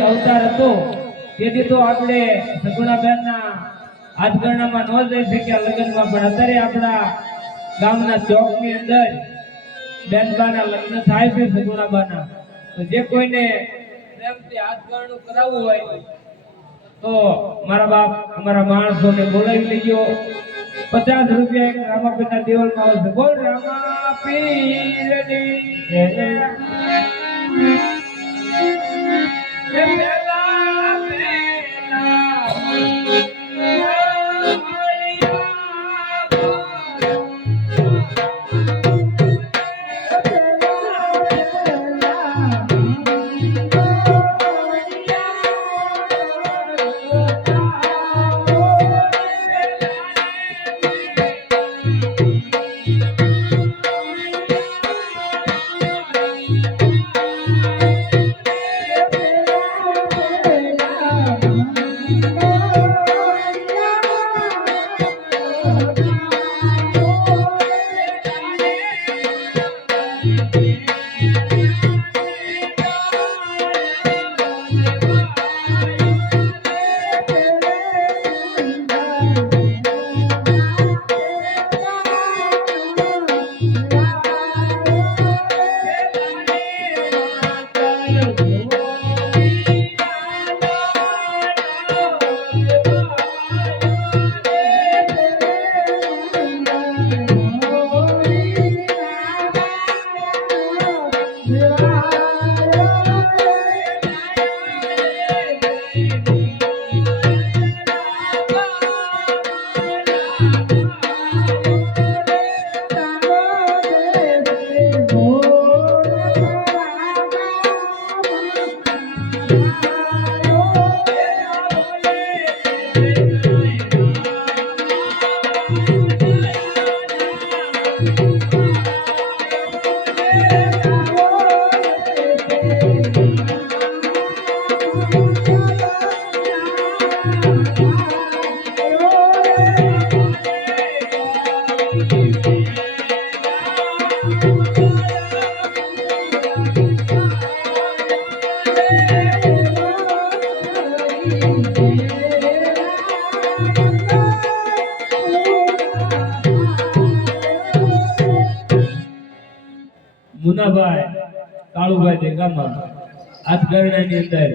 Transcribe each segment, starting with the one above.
તેથી અવતાર હતો, તેથી તો આપણે સગુણાબેનના હાથગરણામાં ન જઈ શક્યા લગ્નમાં, પણ અત્યારે આપણા ગામના ચોકની અંદર બેનબાના લગ્ન થાય છે સગુણાબાના. તો જે કોઈને પ્રેમથી હાથગરણું કરાવવું હોય, તો મારા બાપ અમારા માણસોને બોલાવી લેજો. પચાસ રૂપિયા એક રામાપીરના દેવળમાં આવશે બોલ રામા પીરની જય. મુનાભાઈ, કાળુભાઈ દેગામાં હાથગરણાની અંદર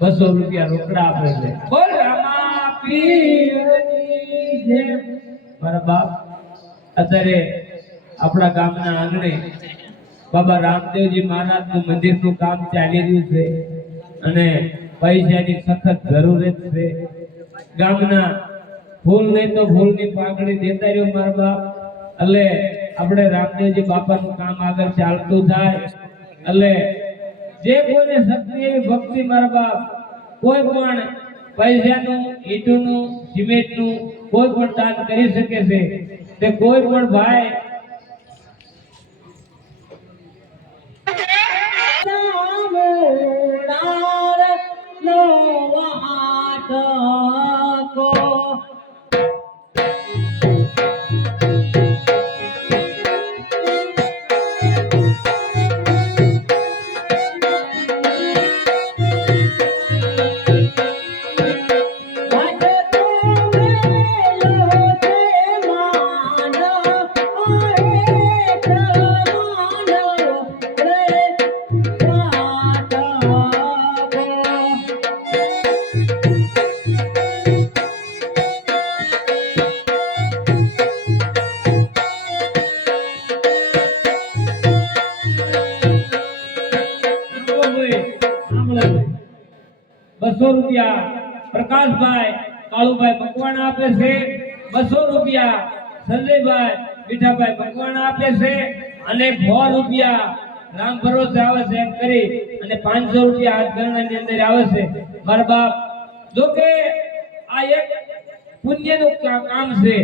બસો રૂપિયા રોકડા આપે છે. બોલ મારા બાપ, અત્યારે આપણા ગામના આંગણે બાબા રામદેવજી મહારાજનું મંદિરનું કામ ચાલી રહ્યું છે અને પૈસાની સખત જરૂરત છે. ગામના ફૂલ નહીં તો ફૂલની પાકડી દેતા રહ્યો મારા બાપ. એટલે આપણે રામદેવજી બાપાનું કામ આગળ ચાલતું થાય. એટલે જે કોઈને શક્તિ ભક્તિ મારા બાપ, કોઈ પણ પૈસાનું, ઈંટનું, સિમેન્ટનું, કોઈ પણ દાન કરી શકે છે, તે કોઈ પણ ભાઈ બસો રૂપિયા. પ્રકાશભાઈ, કાળુભાઈ મકવાણા આપે છે. બસો રૂપિયા. સંજયભાઈ, મીઠાભાઈ મકવાણા આપે છે. અને સો રૂપિયા. રામ ભરોસે આવે છે એમ કરી અને પાંચસો રૂપિયા હાથ ગણનાની અંદર આવે છે. મારા બાપ, જો કે આ એક પુણ્યનું કામ છે.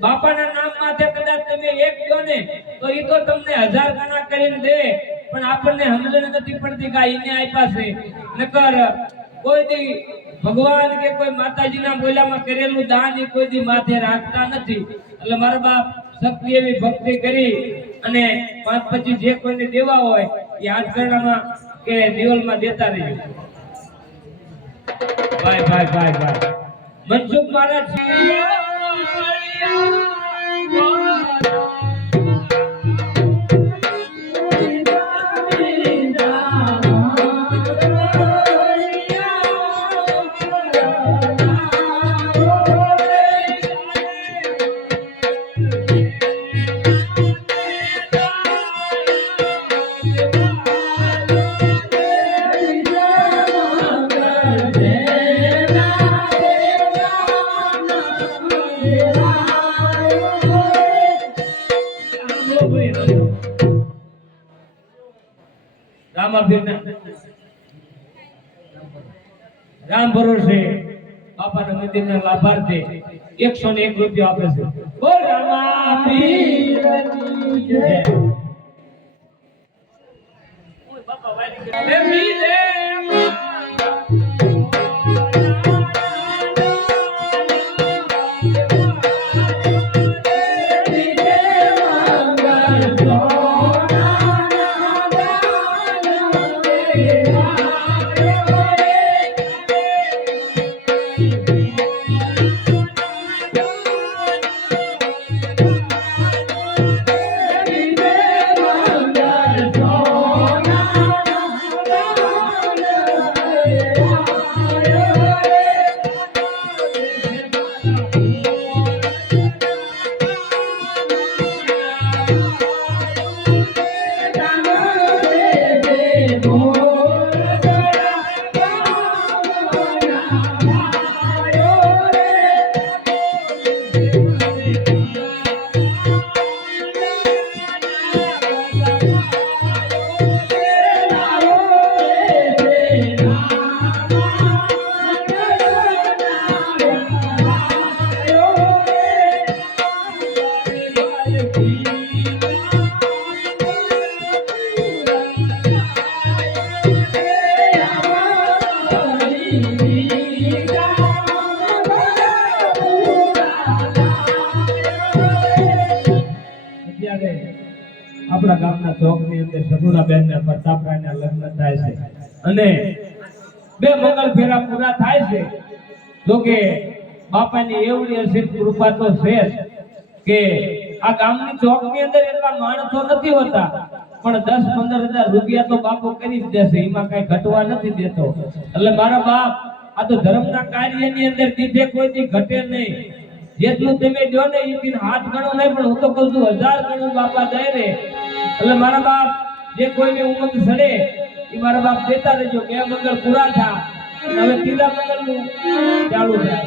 બાપાના નામ માથે કદાચ તમે એક કહો ને, તો એ તો તમને હજાર ગણા કરીને દે. પણ આપણને સમજણ નથી પડતી કે એને આપ્યા છે. નકર કોઈ દી ભગવાન કે કોઈ માતાજીના બોલામાં કરેલું દાન કોઈ દી માથે રાખતા નથી. એટલે મારા બાપ શક્તિ એવી ભક્તિ કરી અને પાંચ પછી જે કોઈને દેવા હોય એ આચરણામાં કે દેવલમાં દેતા રહેજો ભાઈ ભાઈ ભાઈ ભાઈ. મનસુખ મહારાજ. રામાપીરના રામ ભરોસે બાપાના મંદિરના લાભાર્થી એકસો ને એક રૂપિયા આપે છે બોલ જય. મીરે સગુણાબેન ને પ્રતાપભાઈ ના લગ્ન થાય છે. અને બે મંગલ ફેરા પૂરા થાય છે. તો કે બાપાની એવડી અસીમ કૃપા તો છે કે આ ગામની ચોકની અંદર એટલા માણસો નથી હોતા. પણ દસ પંદર હજાર રૂપિયા તો બાપુ કરી જ દેશે. એમાં કઈ ઘટવા નથી દેતો. એટલે મારા બાપ, આ તો ધર્મના કાર્યની અંદર દીધે કોઈથી ઘટે નહીં. જેટલું તમે જો ને એ હાથ ગણો નહીં, પણ હું તો કહું છું, હજાર ગણું બાપા દે રે. એટલે મારા બાપ જે કોઈને ઉમંગ સડે, એ મારા બાપ દેતા રહેજો બે મંગળ પૂરા થા. હવે ત્રીજા મંગળનું ચાલુ થાય.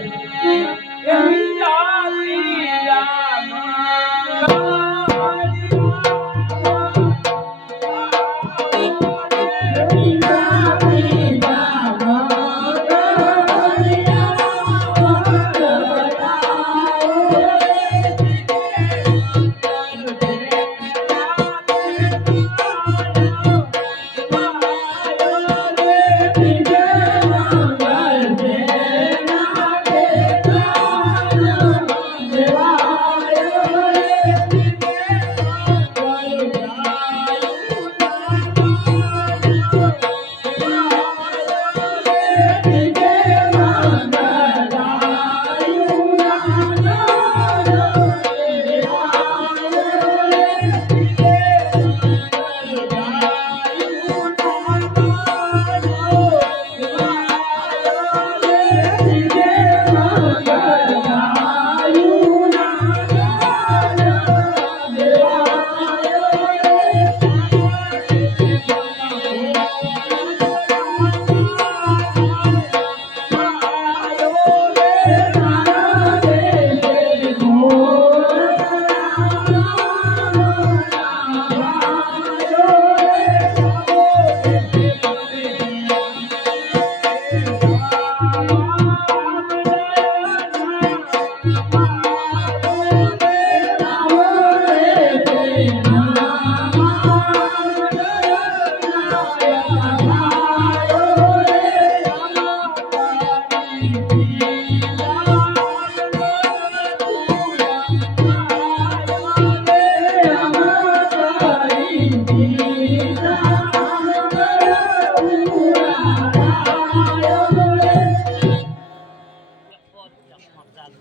ચાલુ.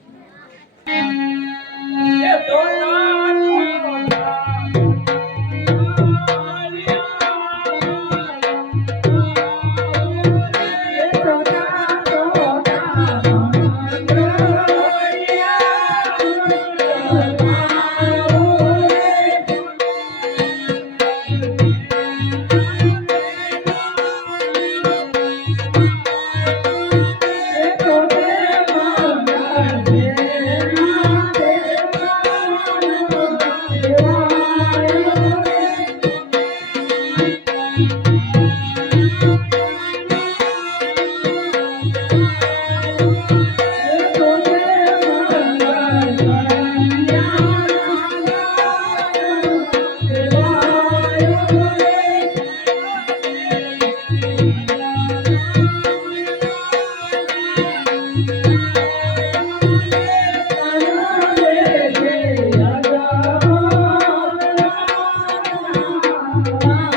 না